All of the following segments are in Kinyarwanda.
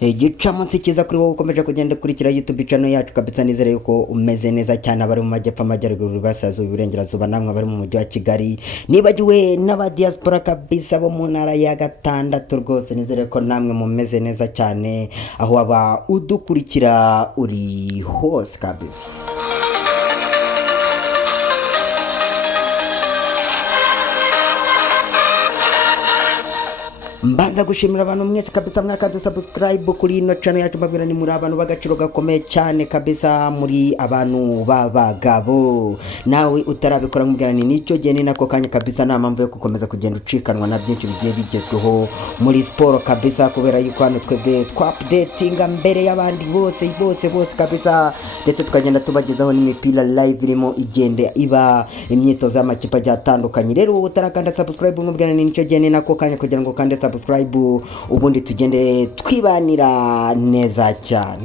igicamunsi cyiza kuri wowe ukomeje kugenda ukurikira YouTube channel yacu kabisa, nizere yuko umeze neza cyane, abari mu majyepfo, amajyaruguru, iburasirazuba, iburengerazuba, namwe bari mu mujyi wa Kigali, nibagiwe n'aba diaspora kabisa bo mu ntara ya gatandatu, rwose nizere ko namwe mumeze neza cyane aho waba udukurikira uri hose kabisa. Mbanza gushimira abantu mwese kabisa mwakaze subscribe kuri ino channel yacu, mbabwira ni muri abantu bagaciro gakomeye cyane kabisa, muri abantu babagabo. Nawe utarabikora nkubwira ni nicyo gihe ni nako kanya kabisa, nta mpamvu yo gukomeza kugenda ucikanwa na byinshi bigiye bigezweho muri sport kabisa, kubera yuko hano twebwe updatinga mbere y'abandi bose kabisa, ndetse tukagenda tubagezaho n'imipira live irimo igende iba imyitozo y'amakipe agiye atandukanye. Rero wowe utarakanda subscribe nkubwira ni nicyo gihe ni nako kanya kugira ngo kande subscribe, ubundi tugende twibanira neza cyane.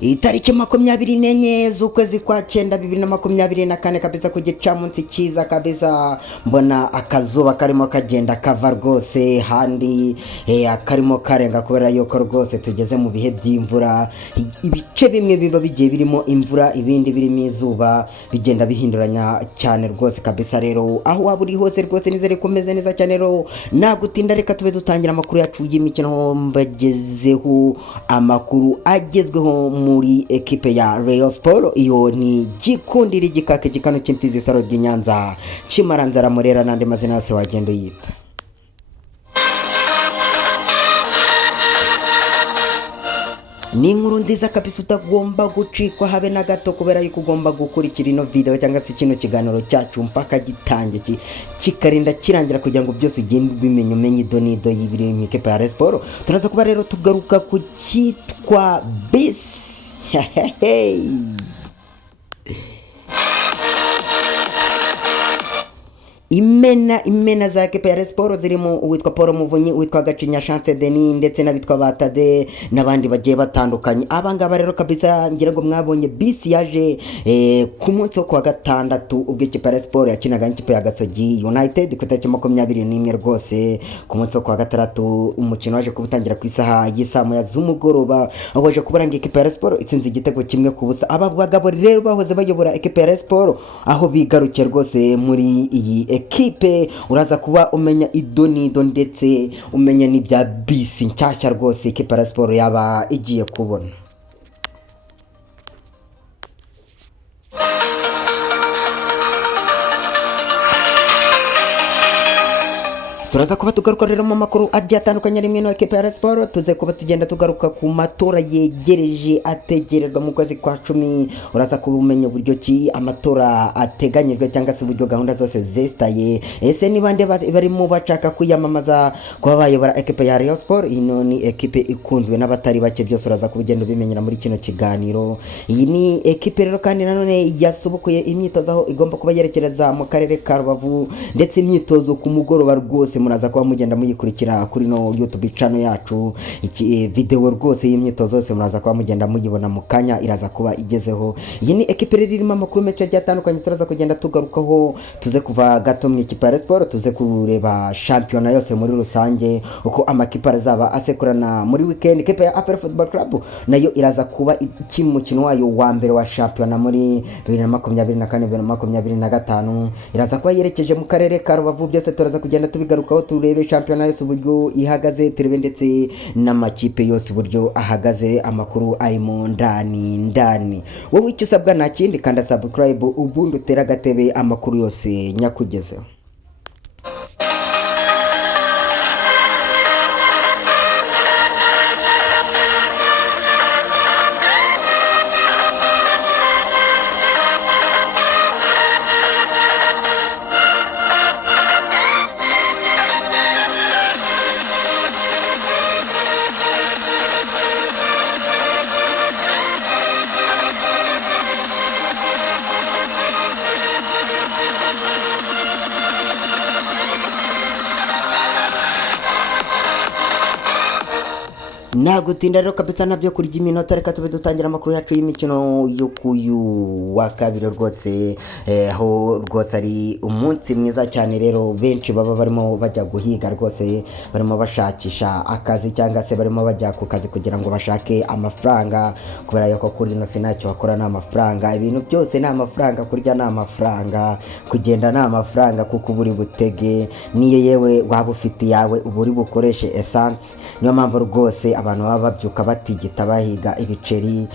Itariki 24 z'ukwezi kwa 9 2024 kabisa, ku gicamunsi cyiza kabisa, mbona akazuba karimo kagenda kava rwose handi akarimo karenga, kubera yuko rwose tugeze mu bihe by'imvura. Ibice bimwe biba bigiye birimo imvura, ibindi birimo izuba, bigenda bihinduranya cyane rwose kabisa. Rero aho waba uri hose rwose nizere kumeze neza cyane. Rero nagutinda, reka tube dutangira amakuru yacu y'imikino, mbagezeho amakuru agezweho muri ekipe ya Rayon Sport. Iyo ni gikundira igikake gikano cy'imfizi Saro d'Inyanza, Chimaranzara Murera n'andi mazina yose wagenda yita. Ni inkuru nziza kabisa utagomba gucikwa habe na gato, kubera yuko ugomba gukurikira ino video cyangwa se kino kiganiro cyacu mpaka gitange kikarinda kirangira, kugira ngo byose ugende ubimenye, umenye idonido y'ibiri mu ekipe ya Rayon Sport. Turaza kuba rero tugaruka ku cyitwa BIS. Imena za ekipe ya Rayon Sport zirimo uwitwa Paul Muvunyi, uwitwa Gacinya Chance Denis, ndetse n'abitwa Batade n'abandi bagiye batandukanye. Abangaba rero kabisa ngira ngo mwabonye BIS yaje ku munsi wo kwa gatandatu, ubwo ekipe ya Rayon Sport yakinaga n'ikipe ya Gasogi United ku itariki 21 rwose. Ku munsi wo kwa gatandatu umukino waje kubutangira ku isaha y'isamo ya z'umugoroba, aho waje kubaranga ekipe ya Rayon Sport itsinze igitego kimwe ku busa. Aba bagabo rero bahoze bayobora ekipe ya Rayon Sport aho bigarukiye rwose muri iyi ekipe. Uraza kuba umenya idonido ndetse umenya n'ibya BIS nshyashya rwose ekipe ya Sport yaba igiye kubona. Turaza kuba tugaruka rero mu makuru agiye atandukanye rimwe no ekipe ya Sport. Tuze kuba tugenda tugaruka ku matora yegereje ategererwa mu kwezi kwa 10. Uraza kuba umenya uburyo ki amatora ateganyijwe cyangwa se uburyo gahunda zose zestaye. Ese ni bande barimo bashaka kwiyamamaza kuba bayobora ekipe ya Rayon Sport? Ino ni ekipe ikunzwe n'abatari bake, byose uraza kubigenda ubimenyera muri kino kiganiro. Iyi ni ekipe rero kandi nanone yasubukuye imyitozo aho igomba kuba yerekereza mu karere ka Rubavu, ndetse imyitozo ku mugoroba rwose muraza kuba mugenda muyikurikira kuri no YouTube channel yacu. Iki video rwose y'imyitozo yose muraza kuba mugenda muyibona mu kanya iraza kuba igezeho. Iyi ni ekipe irimo amakuru menshi agiye atandukanye turaza kugenda tugarukaho. Tuze kuva gato mu ekipe ya Sport, tuze kureba shampiyona yose muri rusange uko amakipe azaba asekurana muri weekend. Ekipe ya APR Football Club nayo iraza kuba ikimukino wayo wa mbere wa shampiyona muri 2024-2025 iraza kuba yerekeje mu karere ka Rubavu. Byose turaza kugenda tubigaruka turebe shampiyona yose uburyo ihagaze, turebe ndetse n'amakipe yose uburyo ahagaze, amakuru arimo ndani. Wowe icyo usabwa nta kindi, kanda subscribe ubundi utera agatebe amakuru yose nyakugezeho. nagutinda rero kabisa nabyo kurya iminota, reka tube dutangira amakuru yacu y'imikino yo kuyu wa kabiri rwose, aho rwose ari umunsi mwiza cyane rero, benshi baba barimo bajya guhiga rwose, barimo bashakisha akazi cyangwa se barimo bajya ku kazi kugira ngo bashake amafaranga, kubera yuko kuri ino si ntacyo wakora ni amafaranga, ibintu byose ni amafaranga, kurya ni amafaranga, kugenda ni amafaranga, kuko uba uri butege niyo yewe waba ufite yawe uba uri bukoreshe essence. Niyo mpamvu rwose abantu baba babyuka batigita bahiga ibiceri,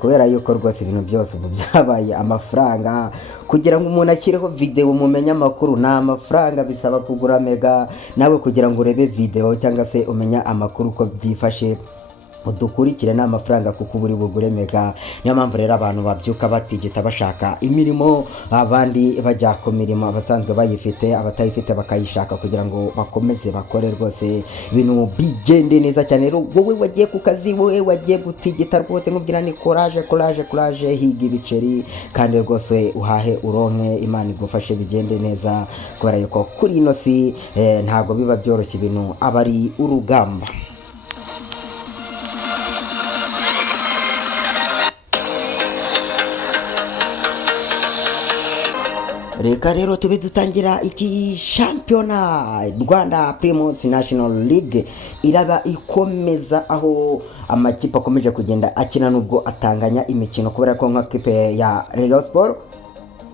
kubera yuko rwose ibintu byose ubu byabaye amafaranga. Kugira ngo umuntu akireho video mumenye amakuru ni amafaranga, bisaba kugura mega nawe kugira ngo urebe video cyangwa se umenye amakuru uko byifashe, udukurikire n'amafaranga kuko buri bugure mega. Niyo mpamvu rero abantu babyuka batigita bashaka imirimo, abandi bajya ku mirimo, abasanzwe bayifite abatayifite bakayishaka kugira ngo bakomeze bakore rwose ibintu bigende neza cyane. Rero wowe wagiye ku kazi, wowe wagiye gutigita rwose, nkubwira ni courage, higa ibiceri kandi rwose uhahe uronke, Imana igufashe bigende neza, kubera yuko kuri ino si ntago biba byoroshye, ibintu aba ari urugamba. Reka rero tube dutangira iki shampiyona Rwanda Primus National League iraba ikomeza, aho amakipe akomeje kugenda akina nubwo atanganya imikino, kubera ko nka kipe ya Rayon Sport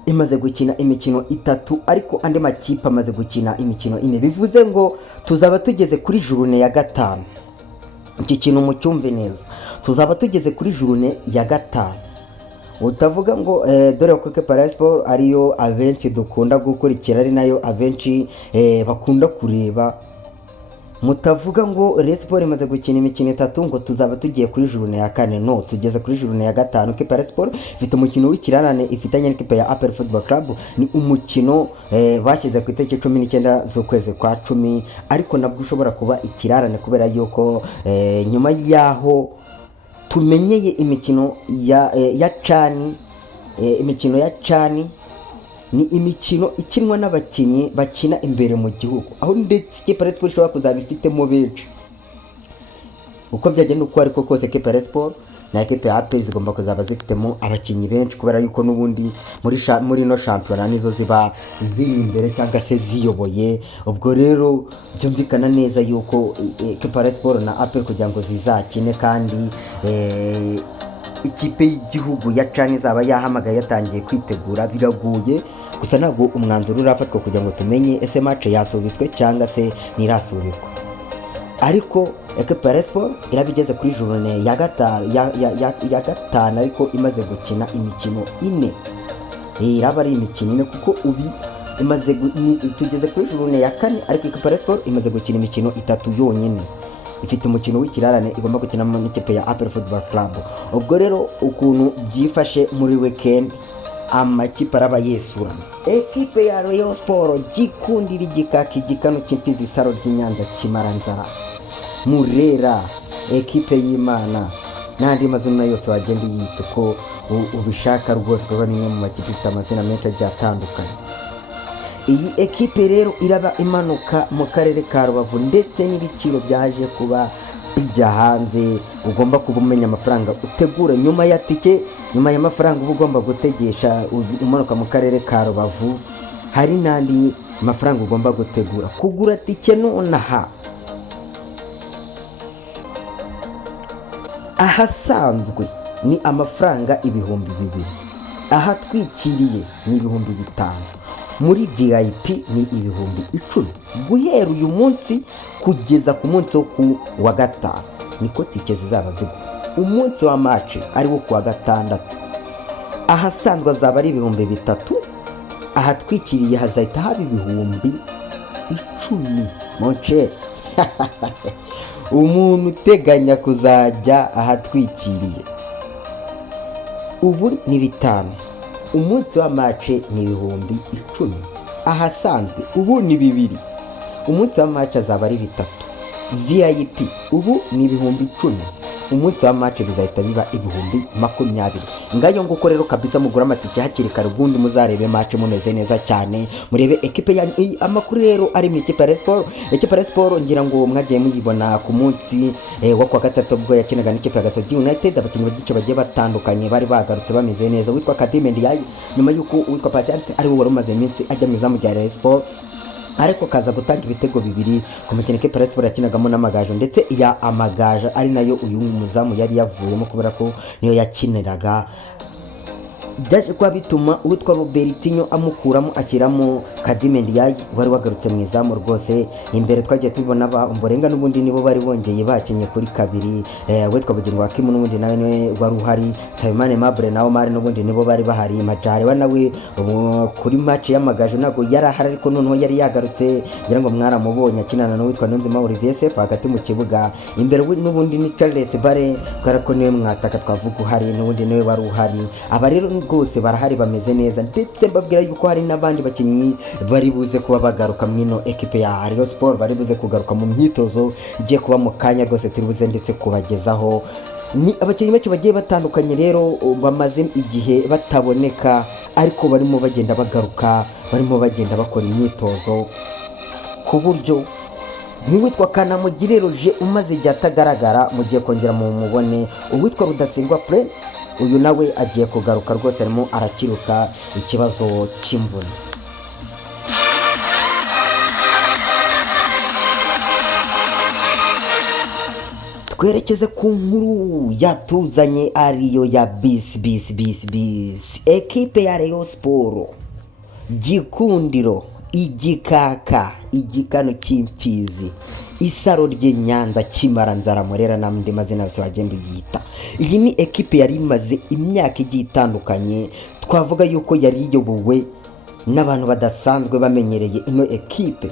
imaze gukina imikino 3 ariko andi makipe amaze gukina imikino 4, bivuze ngo tuzaba tugeze kuri journée ya 5. Iki kintu mucyumve neza, tuzaba tugeze kuri journée ya 5. Utavuga ngo dore ko Rayon Sport ariyo abenshi dukunda gukurikira, ari nayo abenshi bakunda kureba, mutavuga ngo Rayon Sport imaze gukina imikino 3 ngo tuzaba tugiye kuri journée ya 4. No, tugeze kuri journée ya 5. Rayon Sport ifite umukino w'ikirarane ifitanye n'ikipe ya APR Football Club, ni umukino bashyize ku itariki 19 z'ukwezi kwa 10, ariko nabwo ushobora kuba ikirarane kubera yuko nyuma yaho tumenyeye imikino ya cani. Imikino ya cani ni imikino ikinwa n'abakinnyi bakina imbere mu gihugu, aho ndetse ikipe ya Sport ishobora kuzaba ifitemo benshi. Uko byagenda uko ariko kose ikipe ya Sport na ikipe ya APR zigomba kuzaba zifitemo abakinnyi benshi, kubera yuko n'ubundi muri no shampiyona nizo ziba ziri imbere cyangwa se ziyoboye. Ubwo rero byumvikana neza yuko ikipe ya Sport na APR kugira ngo zizakine kandi ikipe y'igihugu ya cani zaba yahamagaye yatangiye kwitegura, biraguye gusa ntabwo umwanzuro urafatwa kugira ngo tumenye ese match yasubitswe cyangwa se ntirasubikwa. Ariko equipe ya Sport irabigeze kuri journée ya 5 ariko imaze gukina imikino 4. Iraba ari imikino 4 kuko ubi imaze tugeze kuri journée ya 4 ariko equipe ya Sport imaze gukina imikino 3 yonyine. Ifite umukino w'ikirarane igomba gukina mu ikipe ya APR Football Club. Ubwo rero ukuntu byifashe muri weekend, amakipe araba yesurana. Ekipe ya Rayon Sport gikundira igikaki gikano cy'imfizi saro ry'Inyanza kimaranzara, Murera, ekipe y'Imana n'andi mazina yose wagenda yita ko ubishaka rwose, kuba nimwe mu makipe ifite amazina menshi atandukanye. Iyi ekipe rero iraba imanuka mu karere ka Rubavu, ndetse n'ibiciro byaje kuba bijya hanze. Ugomba kubumenya amafaranga utegura nyuma ya tike, nyuma y'amafaranga uba ugomba gutegesha umanuka mu karere ka Rubavu. Hari n'andi mafaranga ugomba gutegura kugura tike nonaha. Ahasanzwe ni amafaranga 2,000, ahatwikiriye ni 5,000, muri VIP ni 10,000. Guhera uyu munsi kugeza ku munsi wo ku wa 5 niko tike zizaba zigwa. Umunsi wa match ari wo ku wa 6 ahasanzwe azaba ari 3,000, ahatwikiriye hazahita haba 10,000. Monche umuntu uteganya kuzajya ahatwikiriye ubu ni 5. Umunsi wa match ni 10,000, ahasanzwe ubu ni 2. Umunsi wa match azaba ari 3. VIP ubu ni 10,000, umunsi wa match bizahita biba 2020. Ngayo nguko rero kabisa mugura amatike hakiri kare ubundi muzarebe match mumeze neza cyane, murebe ekipe ya amakuru rero ari mu ikipe ya Sport. Ekipe ya Sport ngira ngo mwagiye muyibona ku munsi wa kwa gatatu ubwo yakinaga n'ikipe ya Gasogi United, abakinnyi bagice bagiye batandukanye bari bagarutse bameze neza, witwa Kadime Ndiaye nyuma yuko witwa Patient ari we wari umaze iminsi ajya mu izamu rya Sport, ariko kaza gutanga ibitego bibiri ku mukino ikipe ya Sport yakinagamo n'Amagaju, ndetse ya Amagaju ari nayo uyu muzamu yari yavuyemo kubera ko niyo yakiniraga. Byaje kuba bituma uwitwa Robertinho amukuramo akiramo Kadime Ndiaye wari wagarutse mu izamu rwose. Imbere twagiye tubona Ombolenga n'ubundi nibo bari bongeye bakinye kuri kabiri, witwa Bugingo Hakimu n'ubundi nawe niwe wari uhari, Nsabimana Aimable na Omar n'ubundi nibo bari bahari. Majari wa nawe kuri match y'Amagaju nago yari ahari, ariko noneho yari yagarutse ngira ngo mwaramubonye akinana n'uwitwa Nonzima Olivier Sefu hagati mu kibuga. Imbere n'ubundi ni Charles Bare ko niwe mwataka twavuga uhari, n'ubundi niwe wari uhari. Aba rero rwose barahari bameze neza, ndetse babwira yuko hari n'abandi bakinnyi bari buze kuba bagaruka mwino ekipe ya Rayon Sport, bari buze kugaruka mu myitozo igiye kuba mu kanya rwose turi buze ndetse kubagezaho. Ni abakinnyi benshi bagiye batandukanye rero bamaze igihe bataboneka, ariko barimo bagenda bagaruka, barimo bagenda bakora imyitozo ku buryo n'uwitwa Kanamugire Roger umaze igihe atagaragara mugiye kongera mu mubone. Uwitwa Rudasingwa Prince uyu nawe agiye kugaruka rwose, arimo arakiruka ikibazo cy'imvune. Twerekeze ku nkuru yatuzanye ariyo ya bis ekipe ya Rayon Sport, Gikundiro, igikaka, igikano cy'imfizi, isaro ry'Inyanza, Kimaranzara, Murera n'andi mazina yose wagenda uyita. Iyi ni ekipe yari imaze imyaka igiye itandukanye, twavuga yuko yari iyobowe n'abantu badasanzwe bamenyereye ino ekipe.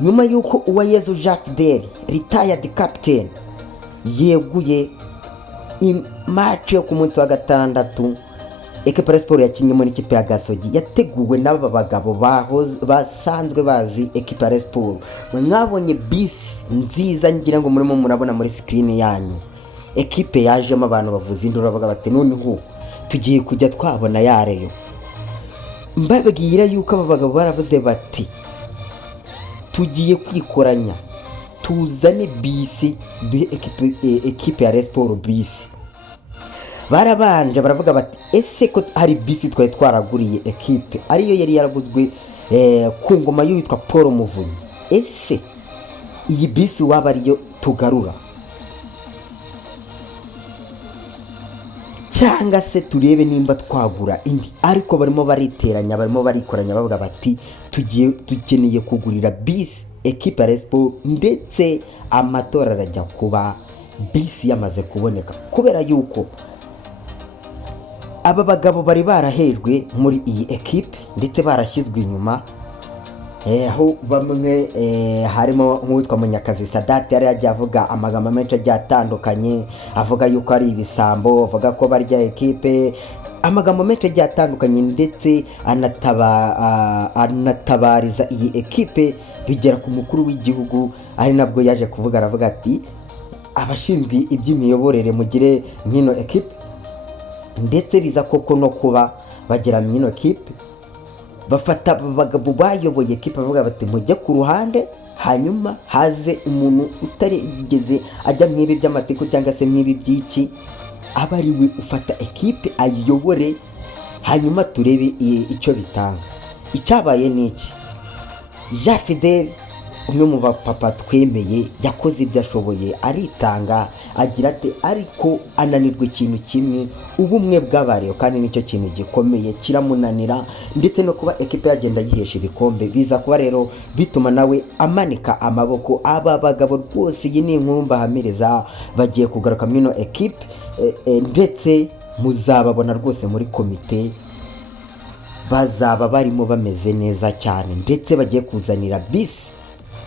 Nyuma yuko Uwayezu Jean Fidel retired captain yeguye match yo ku munsi wa gatandatu, ekipe ya Sport yakinyemo n'ikipe ya Gasogi yateguwe n'aba bagabo basanzwe bazi ekipe ya Sport. Mwabonye bisi nziza ngira ngo murimo murabona muri screen yanyu, ekipe yajemo abantu bavuza induru bavuga bati noneho tugiye kujya twabona yareyo. Mbabwira yuko aba bagabo baravuze bati tugiye kwikoranya tuzane bisi duhe ekipe ya Sport bisi. Barabanje baravuga bati ese ko hari bisi twari twaraguriye ekipe ariyo yari yaraguzwe ku ngoma y'uwitwa Paul Muvunyi, ese iyi bisi waba ariyo tugarura cyangwa se turebe nimba twagura indi? Ariko barimo bariteranya, barimo barikoranya bavuga bati tukeneye kugurira bisi ekipe ya Sport, ndetse amatora arajya kuba bisi yamaze kuboneka, kubera yuko aba bagabo bari barahejwe muri iyi ekipe ndetse barashyizwe inyuma. Aho bamwe harimo nk'uwitwa Munyakazi Sadat yari yagiye avuga amagambo menshi agiye atandukanye, avuga yuko ari ibisambo, avuga ko barya ekipe, amagambo menshi agiye atandukanye, ndetse anatabariza iyi ekipe bigera ku mukuru w'igihugu, ari nabwo yaje kuvuga, aravuga ati abashinzwe iby'imiyoborere mugire nkino ekipe, ndetse biza koko no kuba bagera mwino ekipe bafata abagabo bayoboye ekipe bavuga bati mujye ku ruhande, hanyuma haze umuntu utarigeze ajya mwibi by'amateko cyangwa se mwibi by'iki, aba ari we ufata ekipe ayiyobore, hanyuma turebe icyo bitanga. Icyabaye n'iki? Jean Fidel umwe mu bapapa twemeye yakoze ibyo ashoboye, aritanga, agira ati ariko ananirwa ikintu kimwe, ubumwe bw'abareyo, kandi nicyo kintu gikomeye kiramunanira, ndetse no kuba ekipe yagenda yihesha ibikombe biza kuba rero bituma nawe amanika amaboko. Aba bagabo rwose iyi ni inkuru mbahamiriza, bagiye kugaruka mwino ekipe, ndetse muzababona rwose muri komite, bazaba barimo bameze neza cyane, ndetse bagiye kuzanira bisi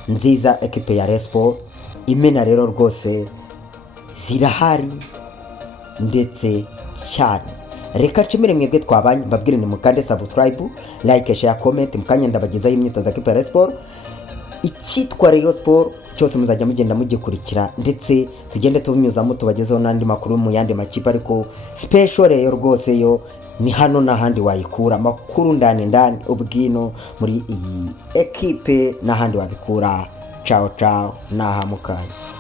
nziza ekipe ya Sport. Imena rero rwose zirahari ndetse cyane. Reka nshimire mwebwe twabanye, mbabwire ni mukande subscribe, like, share, comment, mukanya ndabagezaho imyitozo ekipe ya Sport. Icyitwa Rayon Sport cyose muzajya mugenda mugikurikira, ndetse tugende tubinyuzamo tubagezeho n'andi makuru mu yandi makipe, ariko special rero rwose yo ni hano n'ahandi wayikura amakuru ndani ubwino muri iyi ekipe n'ahandi wabikura. Ciao ciao, naha mukanya.